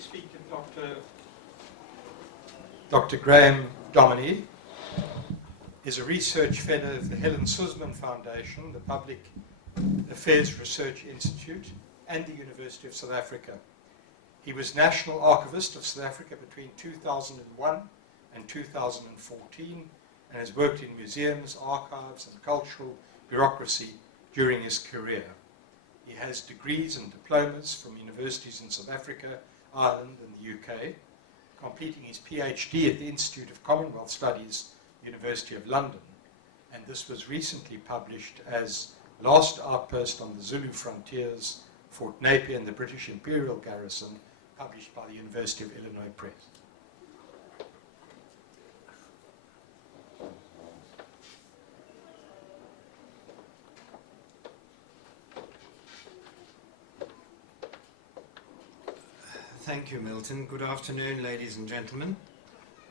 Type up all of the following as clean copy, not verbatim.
next speaker, Dr. Graham Dominy, is a research fellow of the Helen Suzman Foundation, the Public Affairs Research Institute, and the University of South Africa. He was National Archivist of South Africa between 2001 and 2014, and has worked in museums, archives, and cultural bureaucracy during his career. He has degrees and diplomas from universities in South Africa, Ireland, and the UK, completing his PhD at the Institute of Commonwealth Studies, University of London, and this was recently published as Last Outpost on the Zulu Frontiers, Fort Napier and the British Imperial Garrison, published by the University of Illinois Press. Thank you, Milton. Good afternoon, ladies and gentlemen.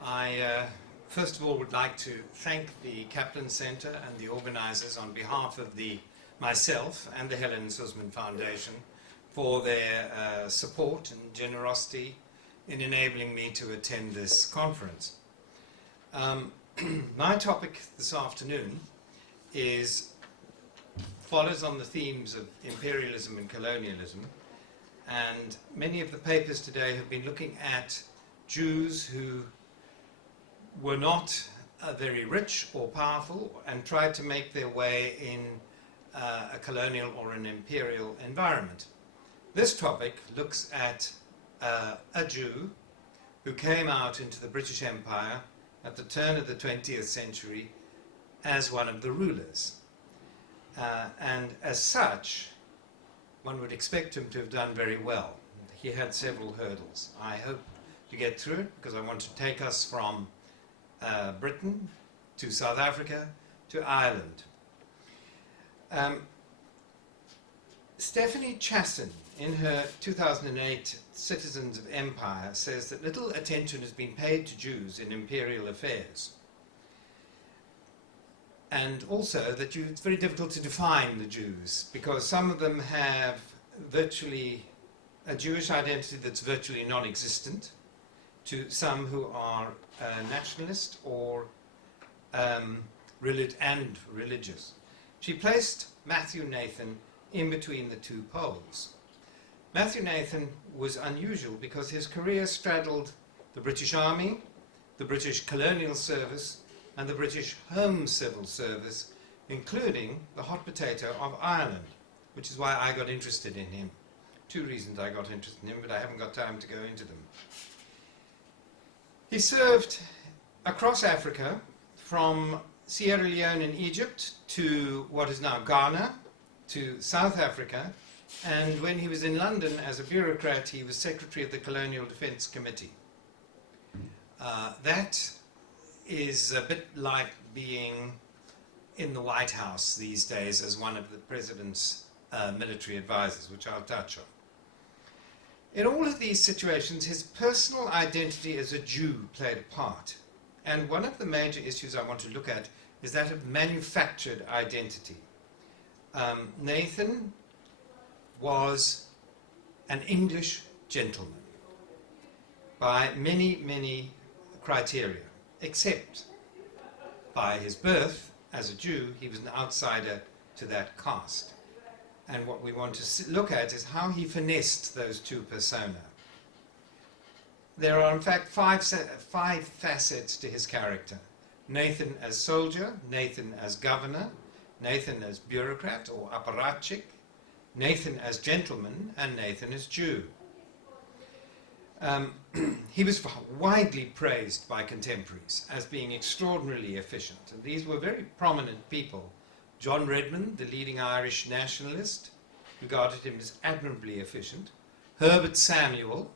I first of all would like to thank the Kaplan Center and the organizers on behalf of myself and the Helen Suzman Foundation for their support and generosity in enabling me to attend this conference. My topic this afternoon follows on the themes of imperialism and colonialism, and many of the papers today have been looking at Jews who were not very rich or powerful and tried to make their way in a colonial or an imperial environment. This topic looks at a Jew who came out into the British Empire at the turn of the 20th century as one of the rulers. And as such, one would expect him to have done very well. He had several hurdles. I hope to get through it because I want to take us from Britain to South Africa to Ireland. Stephanie Chasson, in her 2008 Citizens of Empire, says that little attention has been paid to Jews in imperial affairs. And also that it's very difficult to define the Jews because some of them have virtually a Jewish identity that's virtually non-existent, to some who are nationalist or religious. She placed Matthew Nathan in between the two poles. Matthew Nathan was unusual because his career straddled the British Army, the British Colonial Service, and the British Home Civil Service, including the hot potato of Ireland, which is why I got interested in him. Two reasons I got interested in him, but I haven't got time to go into them. He served across Africa, from Sierra Leone in Egypt to what is now Ghana, to South Africa, and when he was in London as a bureaucrat, he was secretary of the Colonial Defence Committee. That is a bit like being in the White House these days as one of the president's military advisors, which I'll touch on. In all of these situations, his personal identity as a Jew played a part. And one of the major issues I want to look at is that of manufactured identity. Nathan was an English gentleman by many, many criteria, except by his birth as a Jew, he was an outsider to that caste. And what we want to look at is how he finessed those two persona. There are in fact five facets to his character. Nathan as soldier, Nathan as governor, Nathan as bureaucrat or apparatchik, Nathan as gentleman, and Nathan as Jew. He was widely praised by contemporaries as being extraordinarily efficient, and these were very prominent people. John Redmond, the leading Irish nationalist, regarded him as admirably efficient. Herbert Samuel,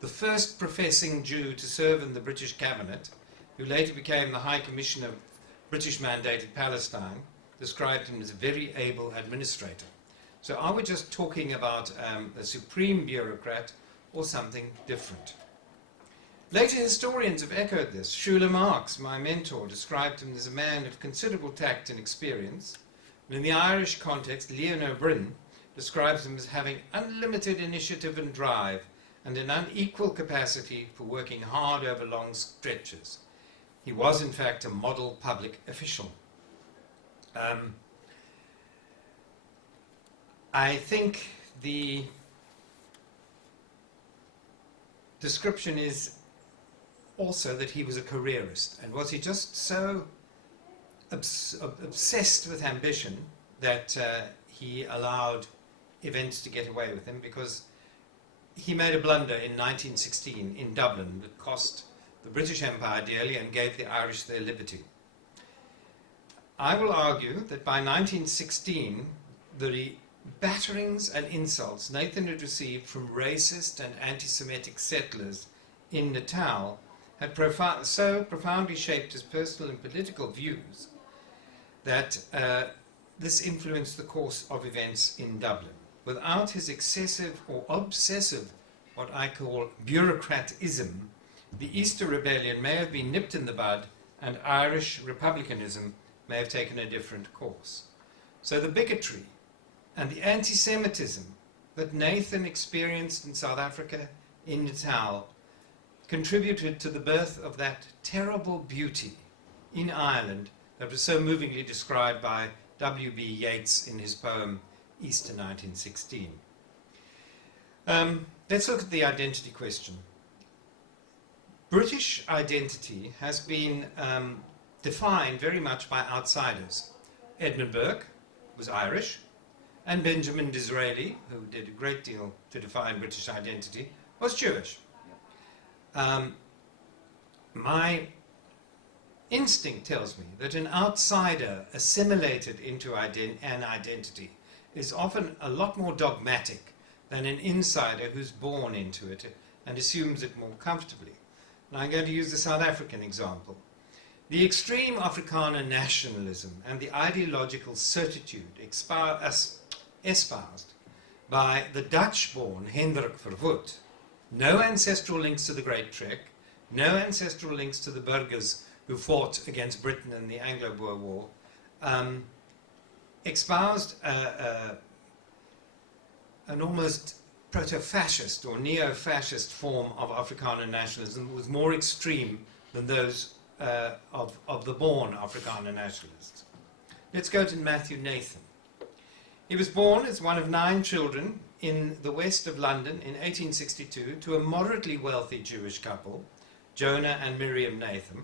the first professing Jew to serve in the British cabinet, who later became the High Commissioner of British-mandated Palestine, described him as a very able administrator. So are we just talking about a supreme bureaucrat or something different? Later historians have echoed this. Schuyler Marx, my mentor, described him as a man of considerable tact and experience. And in the Irish context, Leon O'Brien describes him as having unlimited initiative and drive and an unequal capacity for working hard over long stretches. He was, in fact, a model public official. I think the description is also that he was a careerist. And was he just so obsessed with ambition that he allowed events to get away with him? Because he made a blunder in 1916 in Dublin that cost the British Empire dearly and gave the Irish their liberty. I will argue that by 1916, the batterings and insults Nathan had received from racist and anti-Semitic settlers in Natal had so profoundly shaped his personal and political views that this influenced the course of events in Dublin. Without his excessive or obsessive, what I call bureaucratism, the Easter Rebellion may have been nipped in the bud and Irish republicanism may have taken a different course. So the bigotry and the anti-Semitism that Nathan experienced in South Africa, in Natal, contributed to the birth of that terrible beauty in Ireland that was so movingly described by W.B. Yeats in his poem Easter 1916. Let's look at the identity question. British identity has been defined very much by outsiders. Edmund Burke was Irish, and Benjamin Disraeli, who did a great deal to define British identity, was Jewish. My instinct tells me that an outsider assimilated into an identity is often a lot more dogmatic than an insider who's born into it and assumes it more comfortably. And I'm going to use the South African example. The extreme Afrikaner nationalism and the ideological certitude espoused by the Dutch-born Hendrik Verwoerd, no ancestral links to the Great Trek, no ancestral links to the burghers who fought against Britain in the Anglo-Boer War, espoused an almost proto-fascist or neo-fascist form of Afrikaner nationalism was more extreme than those of the born Afrikaner nationalists. Let's go to Matthew Nathan. He was born as one of 9 children in the west of London in 1862 to a moderately wealthy Jewish couple, Jonah and Miriam Nathan,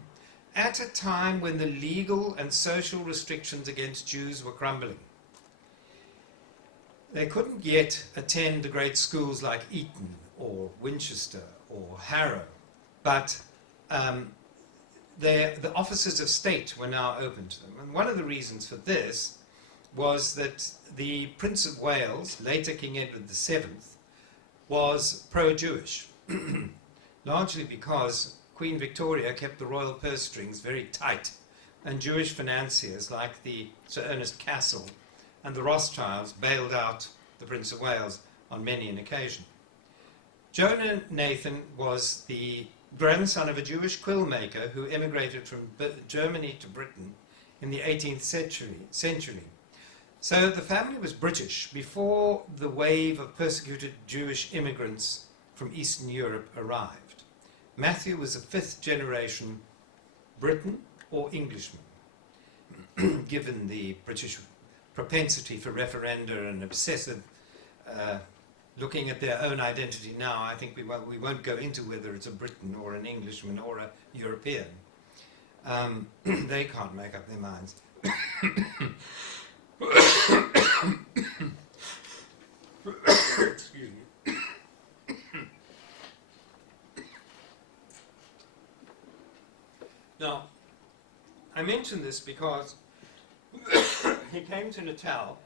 at a time when the legal and social restrictions against Jews were crumbling. They couldn't yet attend the great schools like Eton or Winchester or Harrow, but the offices of state were now open to them. And one of the reasons for this was that the Prince of Wales, later King Edward VII, was pro-Jewish, largely because Queen Victoria kept the royal purse strings very tight, and Jewish financiers like the Sir Ernest Cassel and the Rothschilds bailed out the Prince of Wales on many an occasion. Jonah Nathan was the grandson of a Jewish quill maker who emigrated from Germany to Britain in the 18th century. So the family was British before the wave of persecuted Jewish immigrants from Eastern Europe arrived. Matthew was a 5th generation Briton or Englishman, given the British propensity for referenda and obsessive looking at their own identity now. I think we won't go into whether it's a Briton or an Englishman or a European. They can't make up their minds. Excuse me. Now, I mention this because he came to Natal,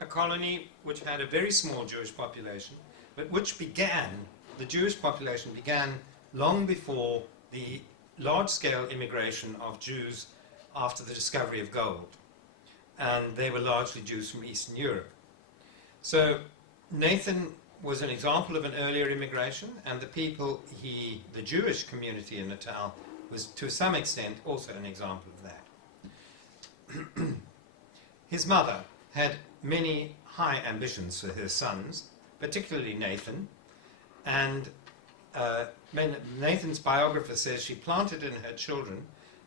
a colony which had a very small Jewish population, but which the Jewish population began long before the large-scale immigration of Jews after the discovery of gold. And they were largely Jews from Eastern Europe. So Nathan was an example of an earlier immigration, and the Jewish community in Natal was to some extent also an example of that. His mother had many high ambitions for her sons, particularly Nathan, and Nathan's biographer says she planted in her children,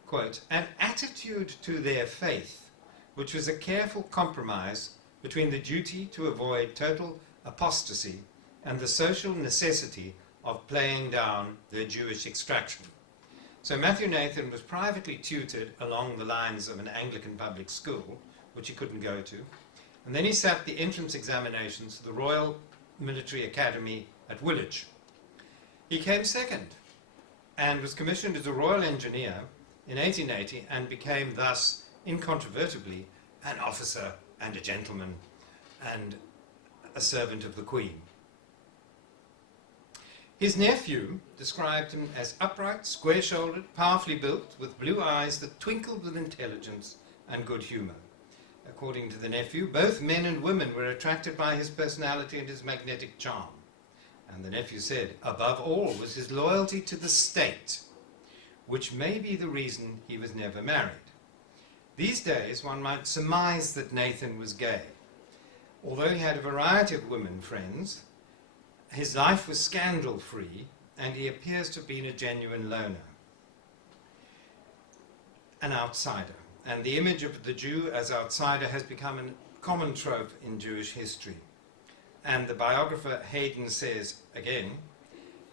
quote, an attitude to their faith, which was a careful compromise between the duty to avoid total apostasy and the social necessity of playing down their Jewish extraction. So Matthew Nathan was privately tutored along the lines of an Anglican public school, which he couldn't go to, and then he sat the entrance examinations to the Royal Military Academy at Woolwich. He came second and was commissioned as a Royal Engineer in 1880 and became thus, incontrovertibly, an officer and a gentleman and a servant of the Queen. His nephew described him as upright, square-shouldered, powerfully built, with blue eyes that twinkled with intelligence and good humour. According to the nephew, both men and women were attracted by his personality and his magnetic charm. And the nephew said, above all was his loyalty to the state, which may be the reason he was never married. These days, one might surmise that Nathan was gay. Although he had a variety of women friends, his life was scandal-free, and he appears to have been a genuine loner, an outsider. And the image of the Jew as outsider has become a common trope in Jewish history. And the biographer Hayden says, again,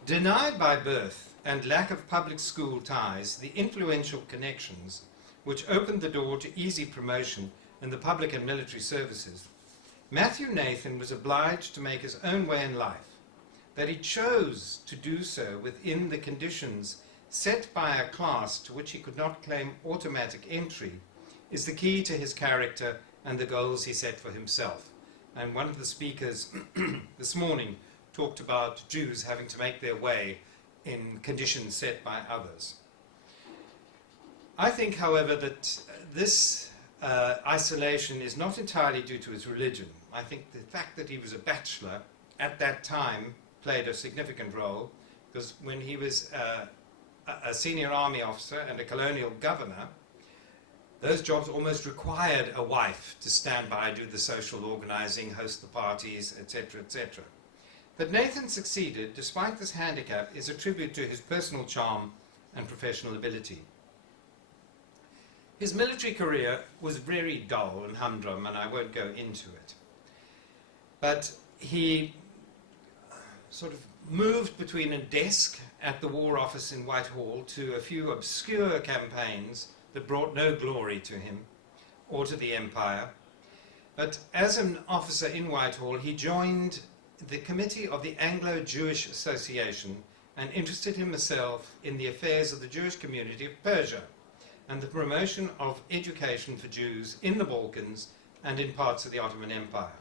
denied by birth and lack of public school ties, the influential connections which opened the door to easy promotion in the public and military services, Matthew Nathan was obliged to make his own way in life. That he chose to do so within the conditions set by a class to which he could not claim automatic entry is the key to his character and the goals he set for himself. And one of the speakers this morning talked about Jews having to make their way in conditions set by others. I think, however, that this isolation is not entirely due to his religion. I think the fact that he was a bachelor at that time played a significant role, because when he was a senior army officer and a colonial governor, those jobs almost required a wife to stand by, do the social organizing, host the parties, etc., etc. That Nathan succeeded, despite this handicap, is a tribute to his personal charm and professional ability. His military career was very dull and humdrum, and I won't go into it. But he sort of moved between a desk at the War Office in Whitehall to a few obscure campaigns that brought no glory to him or to the empire. But as an officer in Whitehall, he joined the committee of the Anglo-Jewish Association and interested himself in the affairs of the Jewish community of Persia and the promotion of education for Jews in the Balkans and in parts of the Ottoman Empire.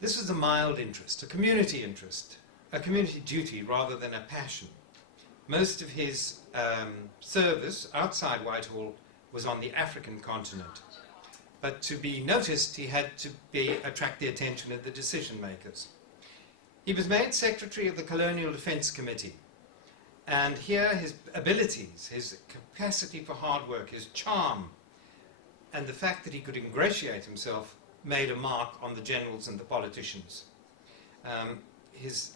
This was a mild interest, a community duty rather than a passion. Most of his service outside Whitehall was on the African continent. But to be noticed, he had to attract the attention of the decision makers. He was made secretary of the Colonial Defense Committee. And here his abilities, his capacity for hard work, his charm, and the fact that he could ingratiate himself made a mark on the generals and the politicians.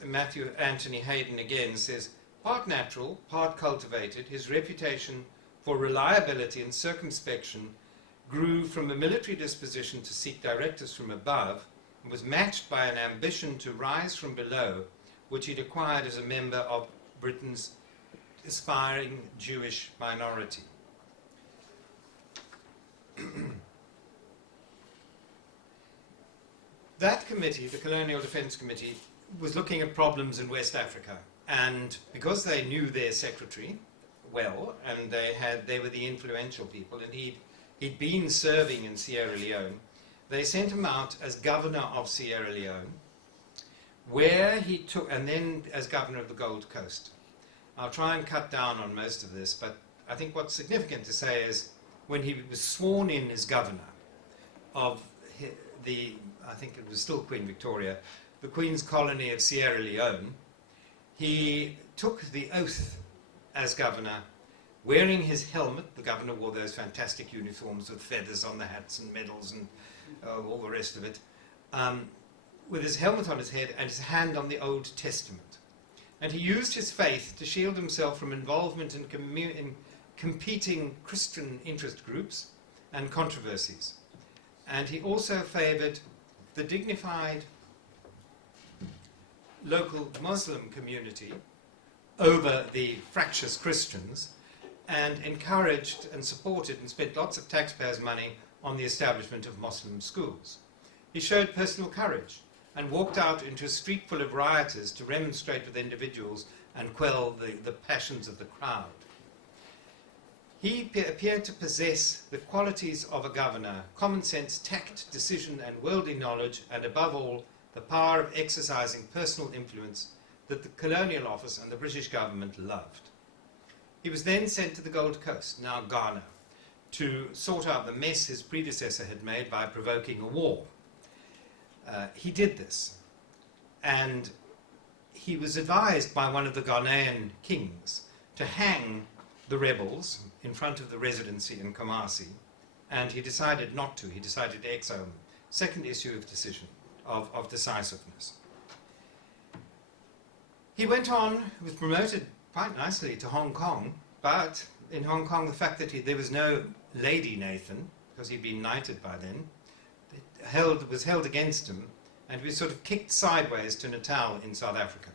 Matthew Anthony Hayden again says, part natural, part cultivated, his reputation for reliability and circumspection grew from a military disposition to seek directives from above and was matched by an ambition to rise from below, which he'd acquired as a member of Britain's aspiring Jewish minority. That committee, the Colonial Defense Committee, was looking at problems in West Africa, and because they knew their secretary well, and they were the influential people, and he'd been serving in Sierra Leone, they sent him out as governor of Sierra Leone, where he took, and then as governor of the Gold Coast. I'll try and cut down on most of this, but I think what's significant to say is when he was sworn in as governor of I think it was still Queen Victoria, the Queen's colony of Sierra Leone, he took the oath as governor, wearing his helmet. The governor wore those fantastic uniforms with feathers on the hats and medals and all the rest of it, with his helmet on his head and his hand on the Old Testament. and he used his faith to shield himself from involvement in competing Christian interest groups and controversies. And he also favoured the dignified local Muslim community over the fractious Christians, and encouraged and supported and spent lots of taxpayers' money on the establishment of Muslim schools. He showed personal courage and walked out into a street full of rioters to remonstrate with individuals and quell the passions of the crowd. He appeared to possess the qualities of a governor: common sense, tact, decision, and worldly knowledge, and above all, the power of exercising personal influence that the colonial office and the British government loved. He was then sent to the Gold Coast, now Ghana, to sort out the mess his predecessor had made by provoking a war. He did this, and he was advised by one of the Ghanaian kings to hang the rebels in front of the residency in Kumasi, and he decided not to. He decided to exile them. Second issue of decision, of decisiveness. He went on, was promoted quite nicely to Hong Kong, but in Hong Kong the fact that there was no Lady Nathan, because he'd been knighted by then, was held against him, and was sort of kicked sideways to Natal in South Africa.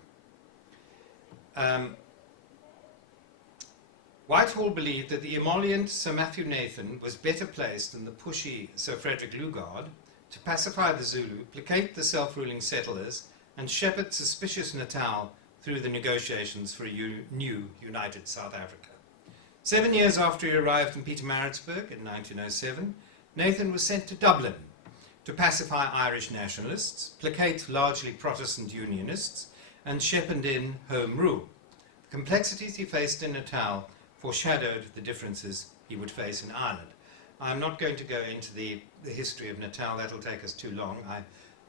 Whitehall believed that the emollient Sir Matthew Nathan was better placed than the pushy Sir Frederick Lugard to pacify the Zulu, placate the self-ruling settlers, and shepherd suspicious Natal through the negotiations for a new united South Africa. 7 years after he arrived in Pietermaritzburg in 1907, Nathan was sent to Dublin to pacify Irish nationalists, placate largely Protestant unionists, and shepherd in Home Rule. The complexities he faced in Natal foreshadowed the differences he would face in Ireland. I'm not going to go into the history of Natal, that'll take us too long. I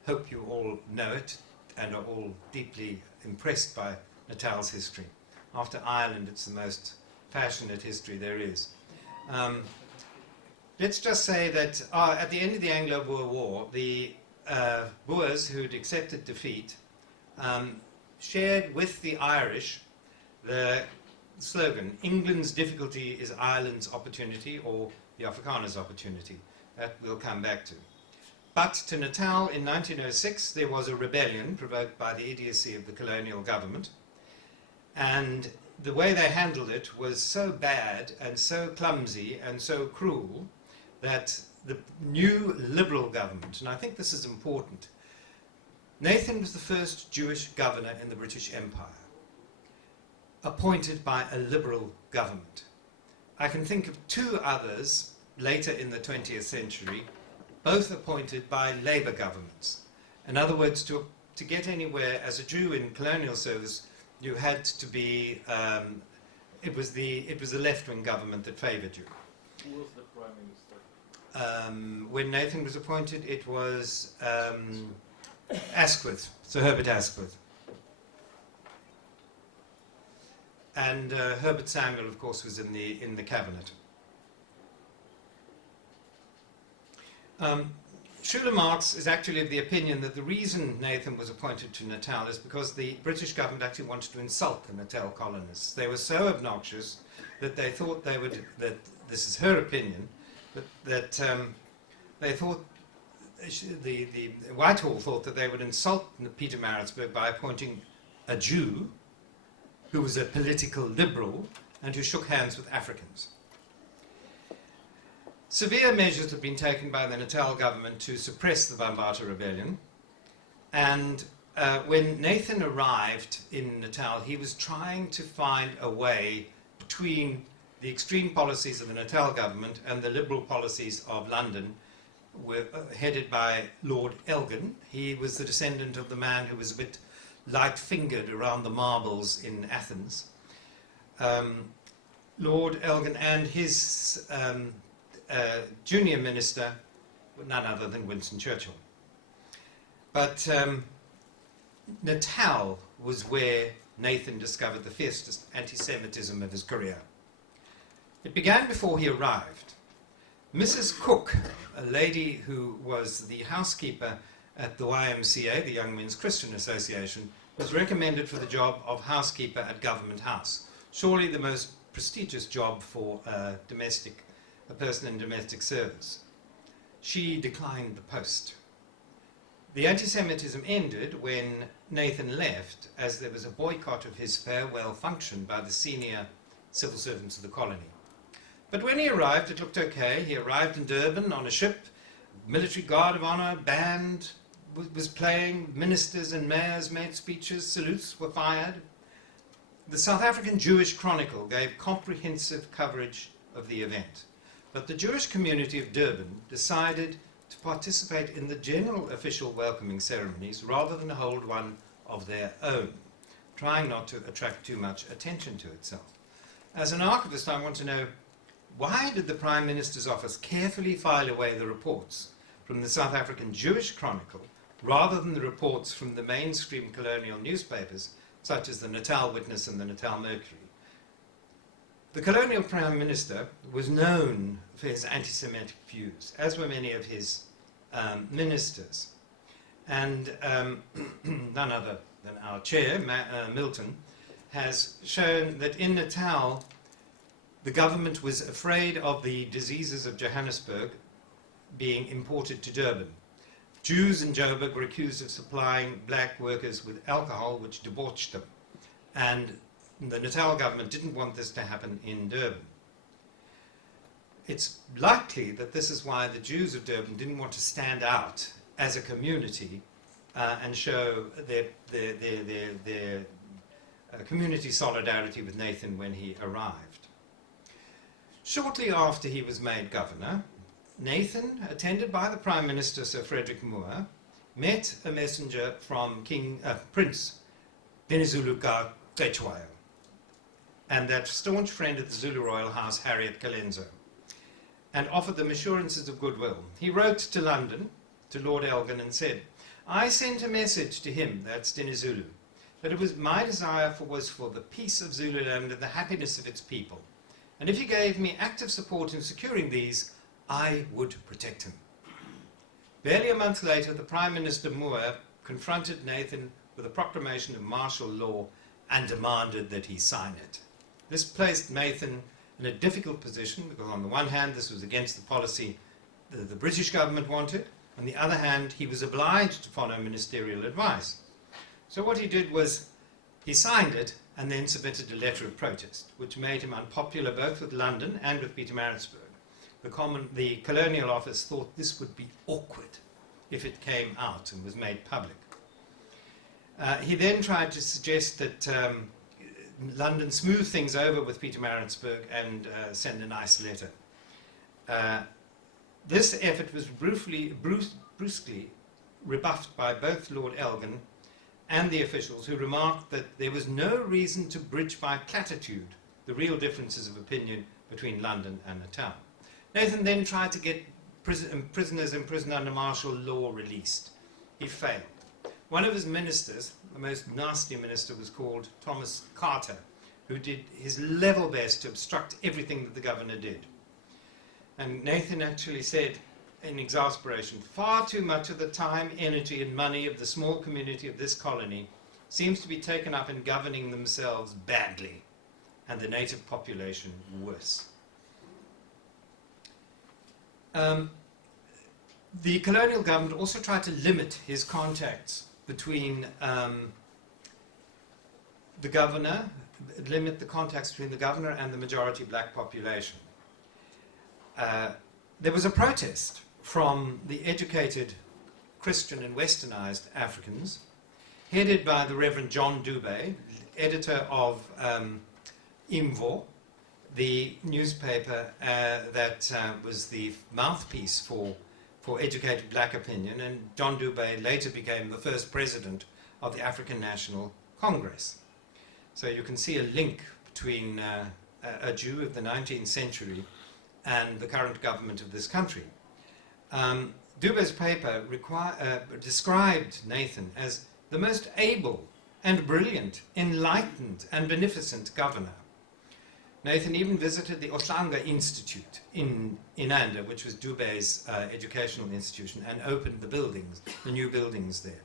hope you all know it and are all deeply impressed by Natal's history. After Ireland, it's the most passionate history there is. Let's just say that at the end of the Anglo-Boer War, the Boers who'd accepted defeat shared with the Irish the slogan, England's difficulty is Ireland's opportunity, or the Afrikaners' opportunity. That we'll come back to. But to Natal in 1906 there was a rebellion provoked by the idiocy of the colonial government, and the way they handled it was so bad and so clumsy and so cruel that the new liberal government, and I think this is important, Nathan was the first Jewish governor in the British Empire, appointed by a liberal government. I can think of two others later in the 20th century, both appointed by Labour governments. In other words, to get anywhere as a Jew in colonial service, you had to be, it was the left-wing government that favoured you. Who was the Prime Minister? When Nathan was appointed, it was Asquith, Sir Herbert Asquith. And Herbert Samuel, of course, was in the cabinet. Schuler Marx is actually of the opinion that the reason Nathan was appointed to Natal is because the British government actually wanted to insult the Natal colonists. They were so obnoxious that they thought they would, that this is her opinion, that they thought, the Whitehall thought that they would insult Pietermaritzburg by appointing a Jew who was a political liberal and who shook hands with Africans. Severe measures had been taken by the Natal government to suppress the Bambata rebellion, and when Nathan arrived in Natal, he was trying to find a way between the extreme policies of the Natal government and the liberal policies of London, headed by Lord Elgin. He was the descendant of the man who was a bit light-fingered around the marbles in Athens. Lord Elgin and his junior minister, none other than Winston Churchill. But Natal was where Nathan discovered the fiercest anti-Semitism of his career. It began before he arrived. Mrs. Cook, a lady who was the housekeeper at the YMCA, the Young Men's Christian Association, was recommended for the job of housekeeper at Government House, surely the most prestigious job for a person in domestic service. She declined the post. The anti-Semitism ended when Nathan left, as there was a boycott of his farewell function by the senior civil servants of the colony. But when he arrived, it looked okay. He arrived in Durban on a ship, military guard of honor, band was playing, ministers and mayors made speeches, salutes were fired. The South African Jewish Chronicle gave comprehensive coverage of the event. But the Jewish community of Durban decided to participate in the general official welcoming ceremonies rather than hold one of their own, trying not to attract too much attention to itself. As an archivist, I want to know, why did the Prime Minister's office carefully file away the reports from the South African Jewish Chronicle rather than the reports from the mainstream colonial newspapers such as the Natal Witness and the Natal Mercury? The colonial Prime Minister was known for his anti-Semitic views, as were many of his ministers. And none other than our chair, Milton, has shown that in Natal the government was afraid of the diseases of Johannesburg being imported to Durban. Jews in Joburg were accused of supplying black workers with alcohol, which debauched them. And the Natal government didn't want this to happen in Durban. It's likely that this is why the Jews of Durban didn't want to stand out as a community and show their community solidarity with Nathan when he arrived. Shortly after he was made governor, Nathan, attended by the Prime Minister Sir Frederick Moore, met a messenger from Prince Dinizulu Qetshwayo and that staunch friend of the Zulu royal house, Harriet Kalenzo, and offered them assurances of goodwill. He wrote to London, to Lord Elgin, and said, "I sent a message to him," that's Dinizulu, "that it was my desire was for the peace of Zululand and the happiness of its people. And if he gave me active support in securing these, I would protect him." Barely a month later, the Prime Minister Moore confronted Nathan with a proclamation of martial law and demanded that he sign it. This placed Nathan in a difficult position because on the one hand this was against the policy that the British government wanted, on the other hand he was obliged to follow ministerial advice. So what he did was he signed it and then submitted a letter of protest, which made him unpopular both with London and with Pietermaritzburg. The colonial office thought this would be awkward if it came out and was made public. He then tried to suggest that London smooth things over with Pietermaritzburg and send a nice letter. This effort was brusquely rebuffed by both Lord Elgin and the officials, who remarked that there was no reason to bridge by platitude the real differences of opinion between London and Natal. Nathan then tried to get prisoners imprisoned under martial law released. He failed. One of his ministers, the most nasty minister, was called Thomas Carter, who did his level best to obstruct everything that the governor did. And Nathan actually said, in exasperation, "Far too much of the time, energy and money of the small community of this colony seems to be taken up in governing themselves badly, and the native population worse." The colonial government also tried to limit his contacts between the governor, limit the contacts between the governor and the majority black population. There was a protest from the educated Christian and westernized Africans, headed by the Reverend John Dube, editor of Imvo, the newspaper that was the mouthpiece for educated black opinion, and John Dube later became the first president of the African National Congress. So you can see a link between a Jew of the 19th century and the current government of this country. Dube's paper described Nathan as the most able and brilliant, enlightened and beneficent governor. Nathan even visited the Ohlanga Institute in Inanda, which was Dube's educational institution, and opened the buildings, the new buildings there.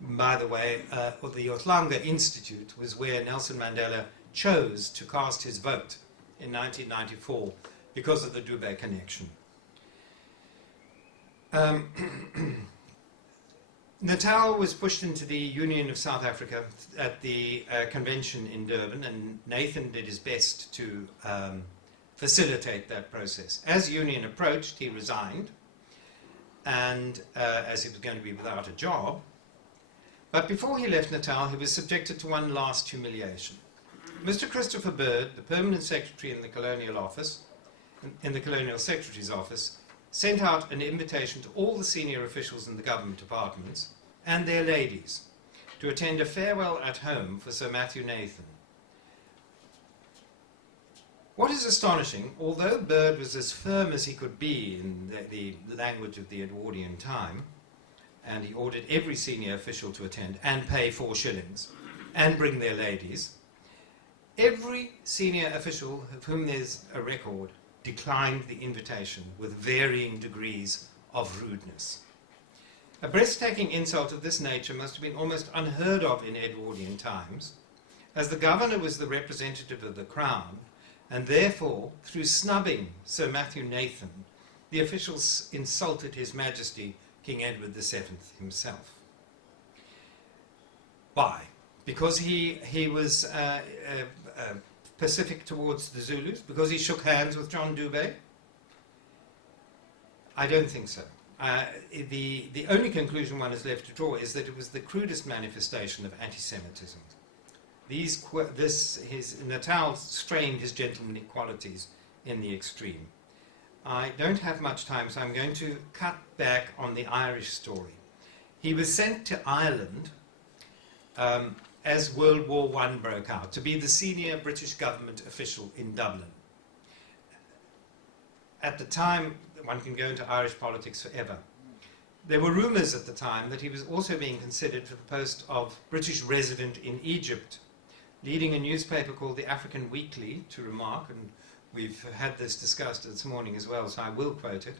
By the way, the Ohlanga Institute was where Nelson Mandela chose to cast his vote in 1994 because of the Dube connection. Natal was pushed into the Union of South Africa at the convention in Durban, and Nathan did his best to facilitate that process. As Union approached, he resigned, and as he was going to be without a job. But before he left Natal, he was subjected to one last humiliation. Mr. Christopher Bird, the permanent secretary in the Colonial Office, in the Colonial Secretary's office, sent out an invitation to all the senior officials in the government departments and their ladies to attend a farewell at home for Sir Matthew Nathan. What is astonishing, although Bird was as firm as he could be in the language of the Edwardian time, and he ordered every senior official to attend and pay 4 shillings and bring their ladies, every senior official of whom there's a record declined the invitation with varying degrees of rudeness. A breathtaking insult of this nature must have been almost unheard of in Edwardian times, as the governor was the representative of the crown, and therefore, through snubbing Sir Matthew Nathan, the officials insulted His Majesty King Edward VII himself. Why? Because he was pacific towards the Zulus? Because he shook hands with John Dube? I don't think so. The only conclusion one is left to draw is that it was the crudest manifestation of anti-Semitism. Natal strained his gentlemanly qualities in the extreme. I don't have much time, so I'm going to cut back on the Irish story. He was sent to Ireland as World War I broke out, to be the senior British government official in Dublin. At the time, one can go into Irish politics forever. There were rumours at the time that he was also being considered for the post of British resident in Egypt, leading a newspaper called the African Weekly to remark, and we've had this discussed this morning as well, so I will quote it,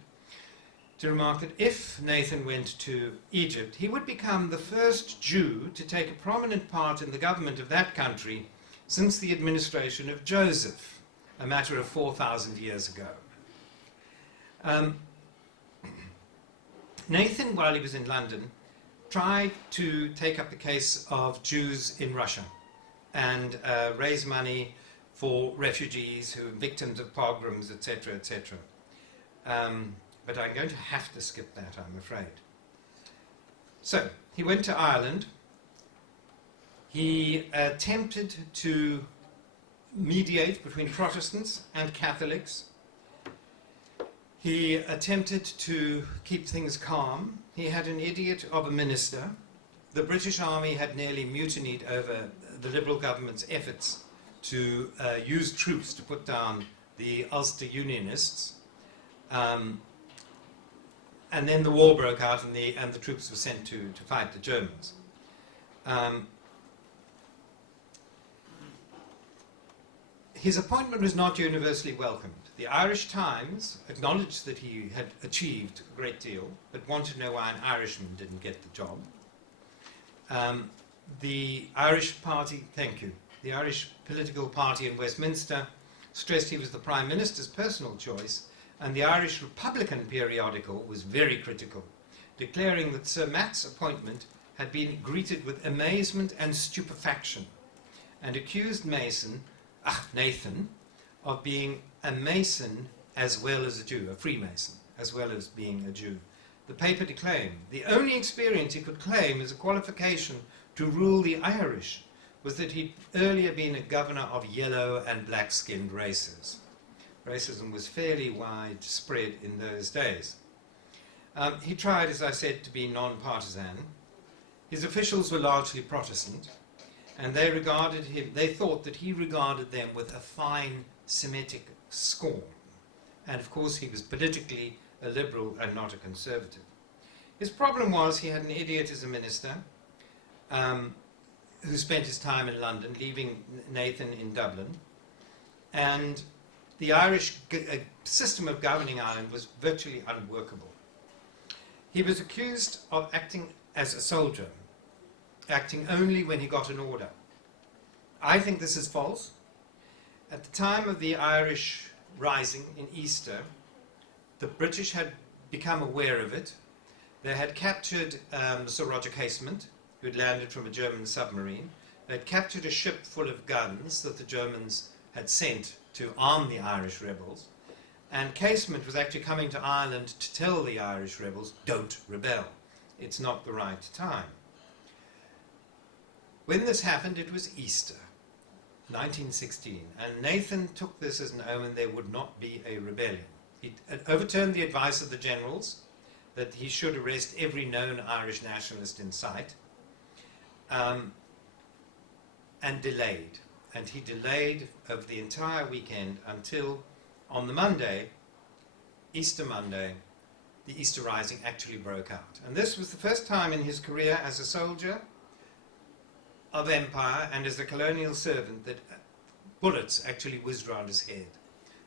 to remark that if Nathan went to Egypt, he would become the first Jew to take a prominent part in the government of that country since the administration of Joseph, a matter of 4,000 years ago. Nathan, while he was in London, tried to take up the case of Jews in Russia and raise money for refugees who are victims of pogroms, etc., etc. But I'm going to have to skip that, I'm afraid. So, he went to Ireland. He attempted to mediate between Protestants and Catholics. He attempted to keep things calm. He had an idiot of a minister. The British Army had nearly mutinied over the Liberal government's efforts to use troops to put down the Ulster Unionists. And then the war broke out, and the troops were sent to fight the Germans. His appointment was not universally welcomed. The Irish Times acknowledged that he had achieved a great deal, but wanted to know why an Irishman didn't get the job. The Irish party, thank you, the Irish political party in Westminster stressed he was the Prime Minister's personal choice, and the Irish Republican periodical was very critical, declaring that Sir Matt's appointment had been greeted with amazement and stupefaction, and accused Nathan, of being a Mason as well as a Jew, a Freemason, as well as being a Jew. The paper declaimed the only experience he could claim as a qualification to rule the Irish was that he'd earlier been a governor of yellow and black-skinned races. Racism was fairly widespread in those days. He tried, as I said, to be non-partisan. His officials were largely Protestant, and they thought that he regarded them with a fine Semitic scorn. And of course he was politically a liberal and not a conservative. His problem was he had an idiot as a minister who spent his time in London, leaving Nathan in Dublin, and the Irish system of governing Ireland was virtually unworkable. He was accused of acting as a soldier, acting only when he got an order. I think this is false. At the time of the Irish Rising in Easter, the British had become aware of it. They had captured Sir Roger Casement, who had landed from a German submarine. They had captured a ship full of guns that the Germans had sent to arm the Irish rebels. And Casement was actually coming to Ireland to tell the Irish rebels, don't rebel. It's not the right time. When this happened, it was Easter, 1916, and Nathan took this as an omen there would not be a rebellion. He overturned the advice of the generals that he should arrest every known Irish nationalist in sight, and delayed. And he delayed over the entire weekend until on the Monday, Easter Monday, the Easter Rising actually broke out. And this was the first time in his career as a soldier of empire and as a colonial servant that bullets actually whizzed round his head.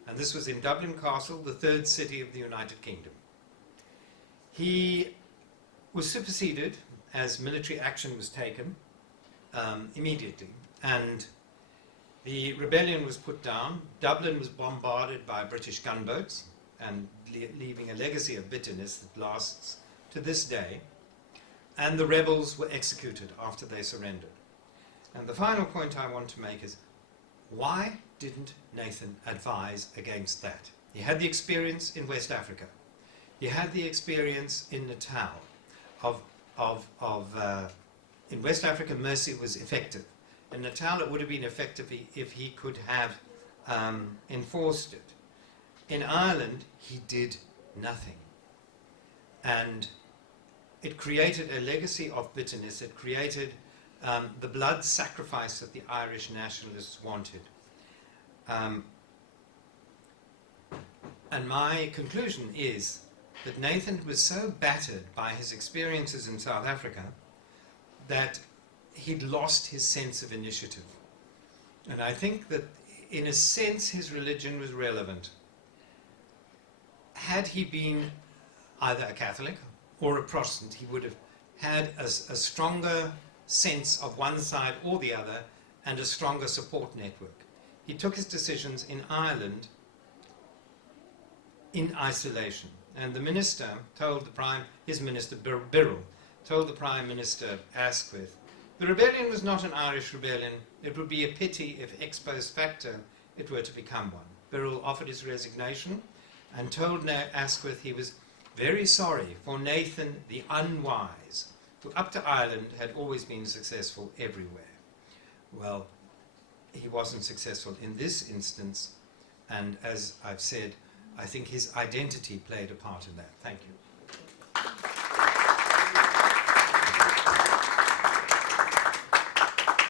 And this was in Dublin Castle, the third city of the United Kingdom. He was superseded as military action was taken immediately, and the rebellion was put down. Dublin was bombarded by British gunboats, and leaving a legacy of bitterness that lasts to this day. And the rebels were executed after they surrendered. And the final point I want to make is, why didn't Nathan advise against that? He had the experience in West Africa. He had the experience in Natal in West Africa, mercy was effective. In Natal, it would have been effective if he could have enforced it. In Ireland, he did nothing. And it created a legacy of bitterness. It created the blood sacrifice that the Irish nationalists wanted. And my conclusion is that Nathan was so battered by his experiences in South Africa that he'd lost his sense of initiative. And I think that, in a sense, his religion was relevant. Had he been either a Catholic or a Protestant, he would have had a stronger sense of one side or the other and a stronger support network. He took his decisions in Ireland in isolation. And the minister told his minister, Birrell, told the Prime Minister Asquith, the rebellion was not an Irish rebellion. It would be a pity if ex post facto it were to become one. Birrell offered his resignation and told Asquith he was very sorry for Nathan the unwise, who up to Ireland had always been successful everywhere. Well, he wasn't successful in this instance, and as I've said, I think his identity played a part in that. Thank you.